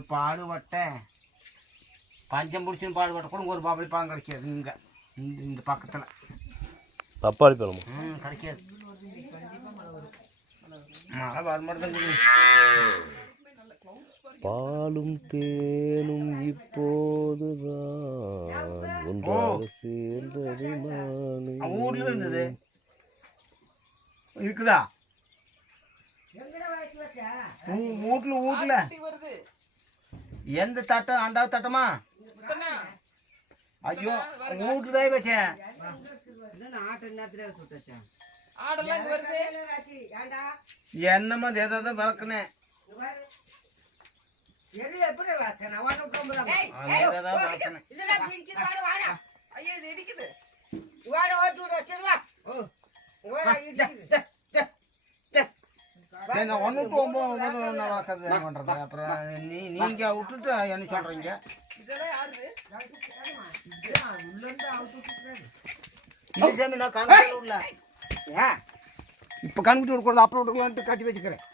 ஒரு பாடுபட்ட பஞ்சம் பிடிச்சின்னு பாடுபட்ட கூட ஒரு பப்பளி பழம் கிடைக்காது இங்கே இந்த பக்கத்தில். பப்பாளி பழமா? கிடைக்காது. மழை வர மாட்டேங்குது. பாலும் தேனும் இப்போதுதான் ஒன்றாக சேர்ந்தது. ஊர்ல இருந்தது இருக்குதா? வீட்டுல எந்த தட்டம்? அண்டாவது தட்டமா? ஐயோ வீட்டுலதான் வச்சேன். என்னமா ஏதாவது விளக்குனேன். அப்புறம் நீங்க விட்டுட்டு என்ன சொல்றீங்க? இப்ப கண்குட்டி விடக்கூடாது, அப்புறம் விடக்கூடாது கட்டி வச்சுக்கிறேன்.